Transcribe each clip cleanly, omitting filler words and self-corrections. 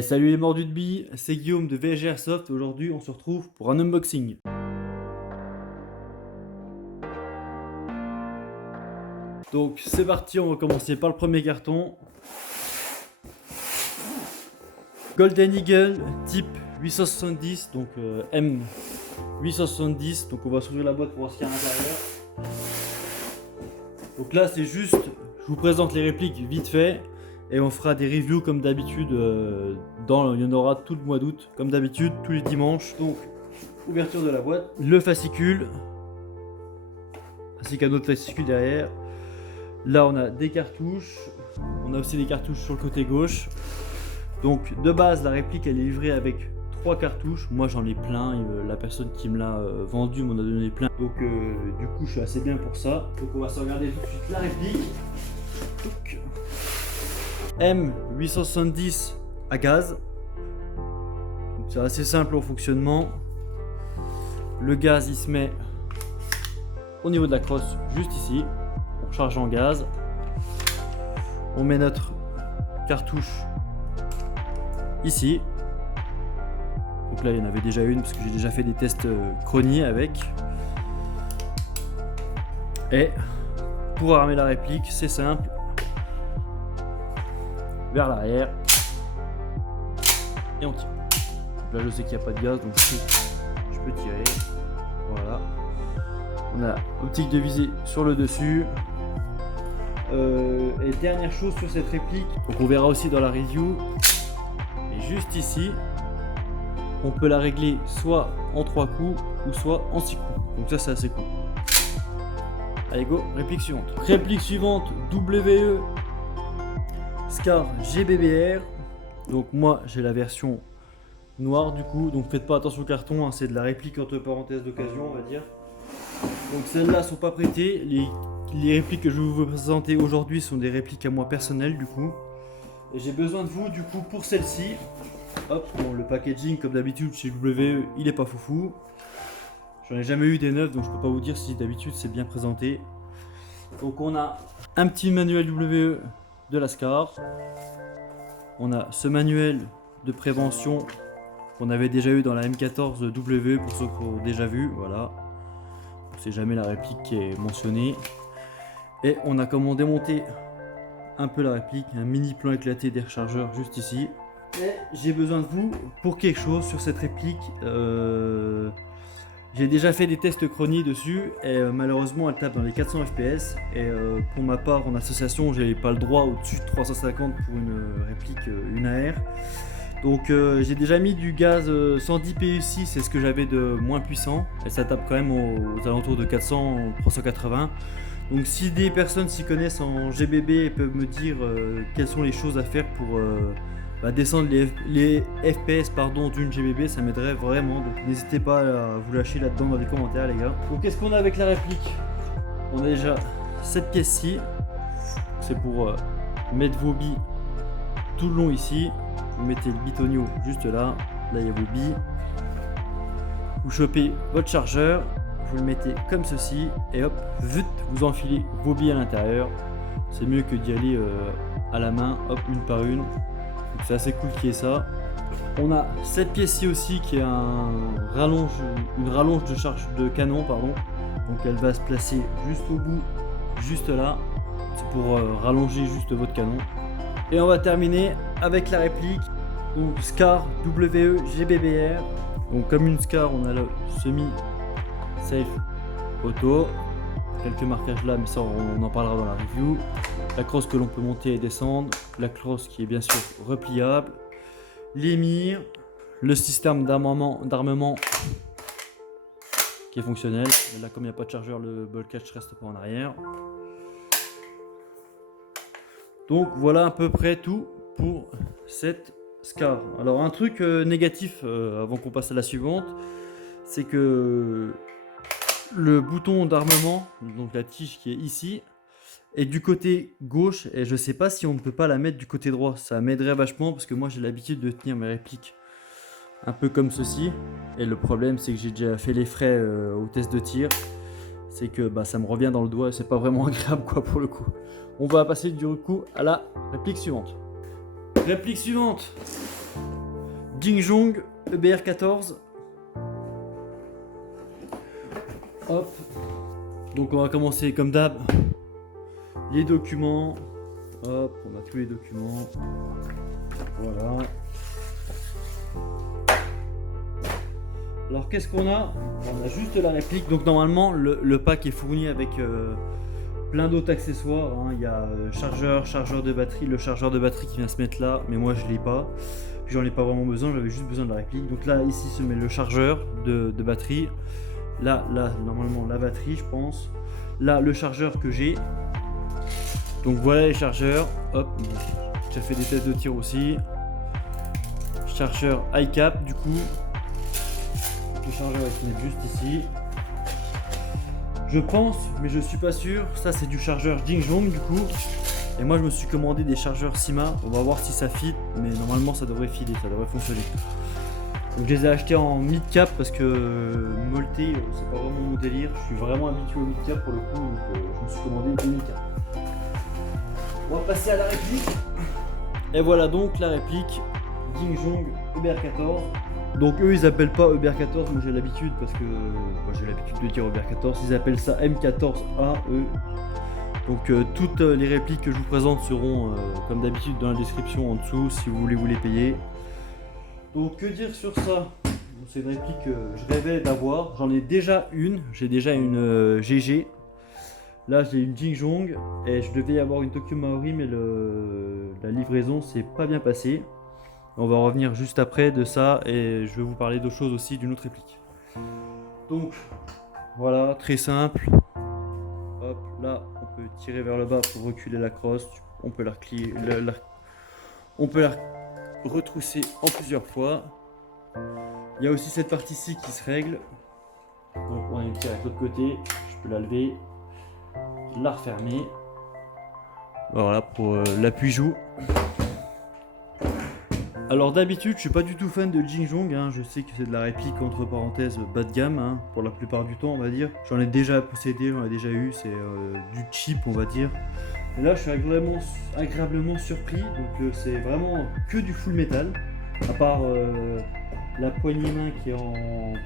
Salut les mordus de billes, c'est Guillaume de VSG Airsoft. Aujourd'hui, on se retrouve pour un unboxing. Donc, c'est parti, on va commencer par le premier carton. Golden Eagle type 870, donc M870. Donc, on va s'ouvrir la boîte pour voir ce qu'il y a à l'intérieur. Donc là, c'est juste, je vous présente les répliques vite fait. Et on fera des reviews comme d'habitude, il y en aura tout le mois d'août, comme d'habitude, tous les dimanches. Donc, ouverture de la boîte, le fascicule, ainsi qu'un autre fascicule derrière. Là, on a des cartouches, on a aussi des cartouches sur le côté gauche. Donc, de base, la réplique, elle est livrée avec 3 cartouches. Moi, j'en ai plein, la personne qui me l'a vendu m'en a donné plein. Donc, du coup, je suis assez bien pour ça. Donc, on va se regarder tout de suite la réplique. Donc, M870 à gaz. C'est assez simple en fonctionnement. Le gaz il se met au niveau de la crosse juste ici. On charge en gaz. On met notre cartouche ici. Donc là il y en avait déjà une parce que j'ai déjà fait des tests croniers avec. Et pour armer la réplique c'est simple. Vers l'arrière et on tire. Donc là je sais qu'il n'y a pas de gaz donc je peux tirer. Voilà. On a optique de visée sur le dessus. Et dernière chose sur cette réplique, donc on verra aussi dans la review, et juste ici on peut la régler soit en 3 coups ou soit en 6 coups. Donc ça c'est assez cool. Allez go, réplique suivante. Réplique suivante, WE Scar GBBR. Donc moi j'ai la version noire du coup, donc faites pas attention au carton, hein, c'est de la réplique entre parenthèses d'occasion on va dire. Donc celles-là sont pas prêtées, les répliques que je vais vous présenter aujourd'hui sont des répliques à moi personnelles du coup. Et j'ai besoin de vous du coup pour celle-ci. Hop, bon, le packaging comme d'habitude chez WE il est pas foufou. J'en ai jamais eu des neufs donc je peux pas vous dire si d'habitude c'est bien présenté. Donc on a un petit manuel WE de la Scar. On a ce manuel de prévention qu'on avait déjà eu dans la M14 WE pour ceux qui ont déjà vu, voilà. C'est jamais la réplique qui est mentionnée. Et on a comment démonter un peu la réplique, un mini plan éclaté des rechargeurs juste ici. Et j'ai besoin de vous pour quelque chose sur cette réplique. J'ai déjà fait des tests chroniques dessus et malheureusement elle tape dans les 400 fps et pour ma part en association j'ai pas le droit au-dessus de 350 pour une réplique, une AR. Donc j'ai déjà mis du gaz 110 PU6, c'est ce que j'avais de moins puissant et ça tape quand même aux alentours de 400, 380. Donc si des personnes s'y connaissent en GBB peuvent me dire quelles sont les choses à faire pour descendre les FPS d'une GBB, ça m'aiderait vraiment. Donc n'hésitez pas à vous lâcher là-dedans dans les commentaires les gars. Donc qu'est-ce qu'on a avec la réplique? On a déjà cette pièce-ci. C'est pour mettre vos billes tout le long ici. Vous mettez le bitonio juste là. Là il y a vos billes. Vous chopez votre chargeur. Vous le mettez comme ceci. Et hop, vite, vous enfilez vos billes à l'intérieur. C'est mieux que d'y aller à la main, hop, une par une. C'est assez cool qu'il y ait ça. On a cette pièce-ci aussi qui est une rallonge de charge de canon, pardon. Donc elle va se placer juste au bout, juste là. C'est pour rallonger juste votre canon. Et on va terminer avec la réplique. Donc Scar WE GBBR. Donc comme une Scar, on a le semi safe auto. Quelques marquages là, mais ça on en parlera dans la review. La crosse que l'on peut monter et descendre, la crosse qui est bien sûr repliable, les mires, le système d'armement qui est fonctionnel. Mais là comme il n'y a pas de chargeur, le ball catch reste pas en arrière. Donc voilà à peu près tout pour cette Scar. Alors un truc négatif avant qu'on passe à la suivante, c'est que le bouton d'armement, donc la tige qui est ici, est du côté gauche et je sais pas si on ne peut pas la mettre du côté droit. Ça m'aiderait vachement parce que moi j'ai l'habitude de tenir mes répliques un peu comme ceci. Et le problème c'est que j'ai déjà fait les frais au test de tir. C'est que ça me revient dans le doigt et c'est pas vraiment agréable quoi pour le coup. On va passer du coup à la réplique suivante. Réplique suivante. Jingjong EBR14. Hop. Donc on va commencer comme d'hab. Les documents. Hop, on a tous les documents. Voilà. Alors qu'est-ce qu'on a? On a juste la réplique. Donc normalement le pack est fourni avec plein d'autres accessoires. Hein. Il y a chargeur de batterie, le chargeur de batterie qui vient se mettre là, mais moi je l'ai pas. Puis j'en ai pas vraiment besoin, j'avais juste besoin de la réplique. Donc là ici se met le chargeur de batterie. Là normalement la batterie je pense. Là le chargeur que j'ai. Donc voilà les chargeurs. Hop, j'ai fait des tests de tir aussi. Chargeur iCap du coup. Le chargeur va se mettre juste ici. Je pense, mais je suis pas sûr. Ça c'est du chargeur Jingjong du coup. Et moi je me suis commandé des chargeurs Sima. On va voir si ça fit, mais normalement ça devrait filer, ça devrait fonctionner. Donc je les ai achetés en mid-cap parce que molleté c'est pas vraiment mon délire. Je suis vraiment habitué au mid-cap pour le coup, donc je me suis commandé des mid-cap. On va passer à la réplique. Et voilà donc la réplique Jingjong EBR14. Donc eux ils appellent pas EBR14, moi j'ai l'habitude parce que j'ai l'habitude de dire EBR14, ils appellent ça M14A eux. Donc toutes les répliques que je vous présente seront comme d'habitude dans la description en dessous si vous voulez vous les payer. Donc que dire sur ça? C'est une réplique que je rêvais d'avoir, j'en ai déjà une, j'ai déjà une GG. Là j'ai une Jingjong et je devais avoir une Tokyo Maori mais la livraison s'est pas bien passée. On va revenir juste après de ça et je vais vous parler d'autre chose aussi, d'une autre réplique. Donc voilà, très simple. Hop, là on peut tirer vers le bas pour reculer la crosse. On peut la retrousser en plusieurs fois. Il y a aussi cette partie-ci qui se règle. Donc on a une tire avec l'autre côté. Je peux la lever, la refermer. Voilà pour l'appui-joue. Alors d'habitude je suis pas du tout fan de Jingjong, hein. Je sais que c'est de la réplique entre parenthèses bas de gamme, hein, pour la plupart du temps on va dire. J'en ai déjà possédé, j'en ai déjà eu, c'est du cheap on va dire. Et là je suis agréablement surpris, donc c'est vraiment que du full métal, à part la poignée main qui est en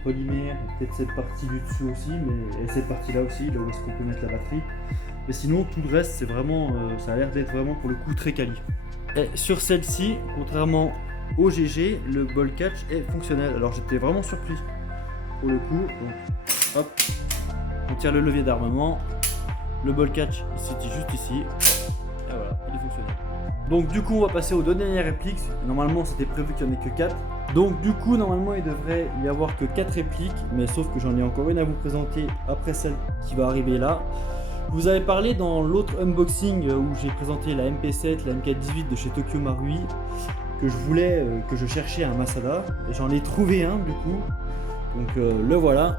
polymère, peut-être cette partie du dessus aussi, mais et cette partie là aussi, là où est-ce qu'on peut mettre la batterie. Mais sinon tout le reste c'est vraiment, ça a l'air d'être vraiment pour le coup très quali. Et sur celle-ci, contrairement au GG, le ball catch est fonctionnel. Alors j'étais vraiment surpris pour le coup. Donc hop, on tire le levier d'armement, le ball catch il se dit juste ici, et voilà, il est fonctionnel. Donc du coup on va passer aux deux dernières répliques. Normalement c'était prévu qu'il n'y en ait que 4. Donc du coup normalement il devrait y avoir que 4 répliques, mais sauf que j'en ai encore une à vous présenter après celle qui va arriver là. Je vous avais parlé dans l'autre unboxing où j'ai présenté la MP7, la MK18 de chez Tokyo Marui, que je cherchais un Masada, et j'en ai trouvé un du coup, donc le voilà,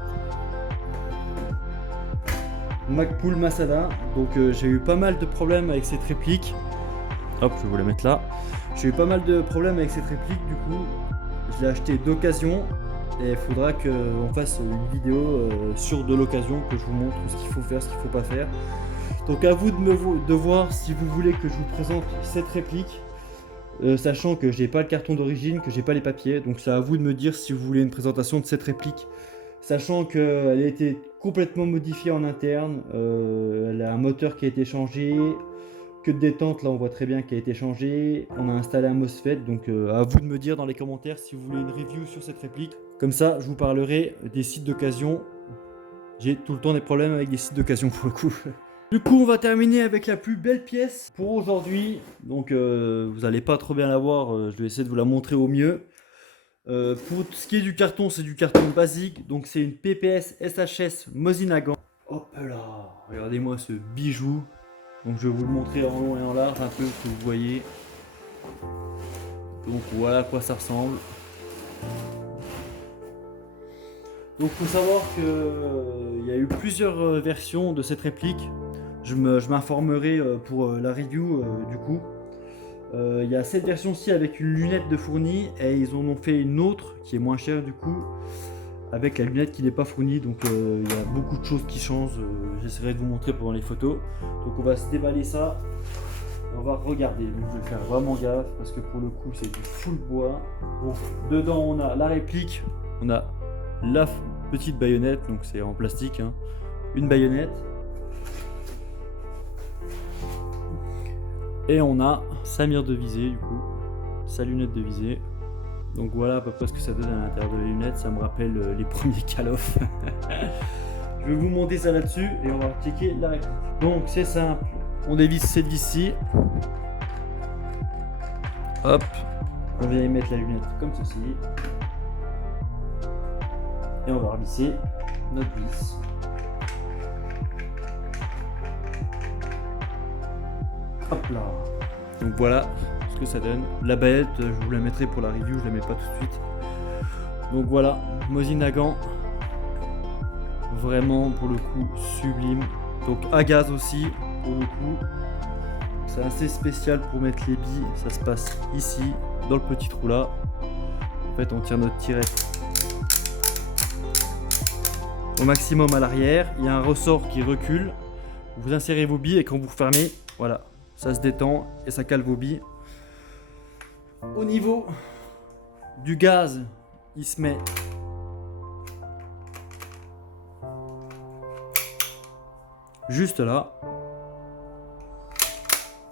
Magpul Masada. Donc j'ai eu pas mal de problèmes avec cette réplique, hop je vais vous la mettre là, j'ai eu pas mal de problèmes avec cette réplique, du coup je l'ai acheté d'occasion. Et il faudra qu'on fasse une vidéo sur de l'occasion, que je vous montre ce qu'il faut faire, ce qu'il ne faut pas faire. Donc à vous de voir si vous voulez que je vous présente cette réplique, sachant que j'ai pas le carton d'origine, que j'ai pas les papiers. Donc c'est à vous de me dire si vous voulez une présentation de cette réplique, sachant qu'elle a été complètement modifiée en interne. Elle a un moteur qui a été changé, que de détente là on voit très bien qui a été changé. On a installé un MOSFET, donc à vous de me dire dans les commentaires si vous voulez une review sur cette réplique. Comme ça, je vous parlerai des sites d'occasion. J'ai tout le temps des problèmes avec des sites d'occasion pour le coup. Du coup, on va terminer avec la plus belle pièce pour aujourd'hui. Donc, vous n'allez pas trop bien la voir. Je vais essayer de vous la montrer au mieux. Pour ce qui est du carton, c'est du carton basique. Donc, c'est une PPS SHS Mosinagan. Hop là, regardez-moi ce bijou. Donc, je vais vous le montrer en long et en large un peu que vous voyez. Donc, voilà à quoi ça ressemble. Donc il faut savoir qu'il y a eu plusieurs versions de cette réplique. Je m'informerai pour la review du coup. Il y a cette version-ci avec une lunette de fournie et ils en ont fait une autre qui est moins chère du coup avec la lunette qui n'est pas fournie. Donc il y a beaucoup de choses qui changent. J'essaierai de vous montrer pendant les photos. Donc on va se déballer ça. On va regarder, donc je vais faire vraiment gaffe parce que pour le coup c'est du full bois. Donc dedans on a la réplique, on a la petite baïonnette, donc c'est en plastique, hein. Une baïonnette. Et on a sa mire de visée du coup, sa lunette de visée. Donc voilà à peu près ce que ça donne à l'intérieur de la lunette, ça me rappelle les premiers Call of. Je vais vous monter ça là-dessus et on va checker la réplique. Donc c'est simple, on dévisse cette vis-ci. Hop, on vient y mettre la lunette comme ceci. Et on va revisser notre vis. Hop là. Donc voilà ce que ça donne. La baguette, je vous la mettrai pour la review, je la mets pas tout de suite. Donc voilà, Mosin Nagant. Vraiment pour le coup sublime. Donc à gaz aussi pour le coup. C'est assez spécial pour mettre les billes. Ça se passe ici, dans le petit trou là. En fait on tire notre tirette au maximum à l'arrière. Il y a un ressort qui recule. Vous insérez vos billes et quand vous fermez, voilà. Ça se détend et ça cale vos billes. Au niveau du gaz, il se met juste là.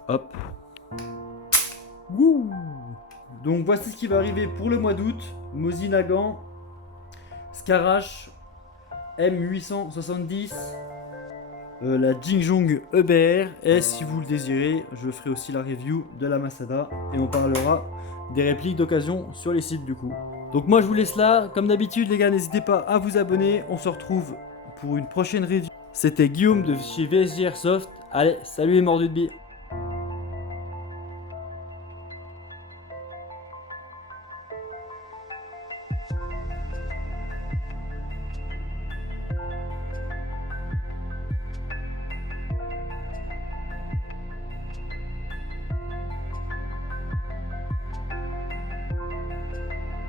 Hop. Wouh. Donc voici ce qui va arriver pour le mois d'août. Mosin Nagant Scarache M870. La Jingjong EBR, et si vous le désirez, je ferai aussi la review de la Masada et on parlera des répliques d'occasion sur les sites du coup. Donc moi je vous laisse là, comme d'habitude les gars, n'hésitez pas à vous abonner, on se retrouve pour une prochaine review. C'était Guillaume de chez VSJ Airsoft, allez, salut les mordus de billes.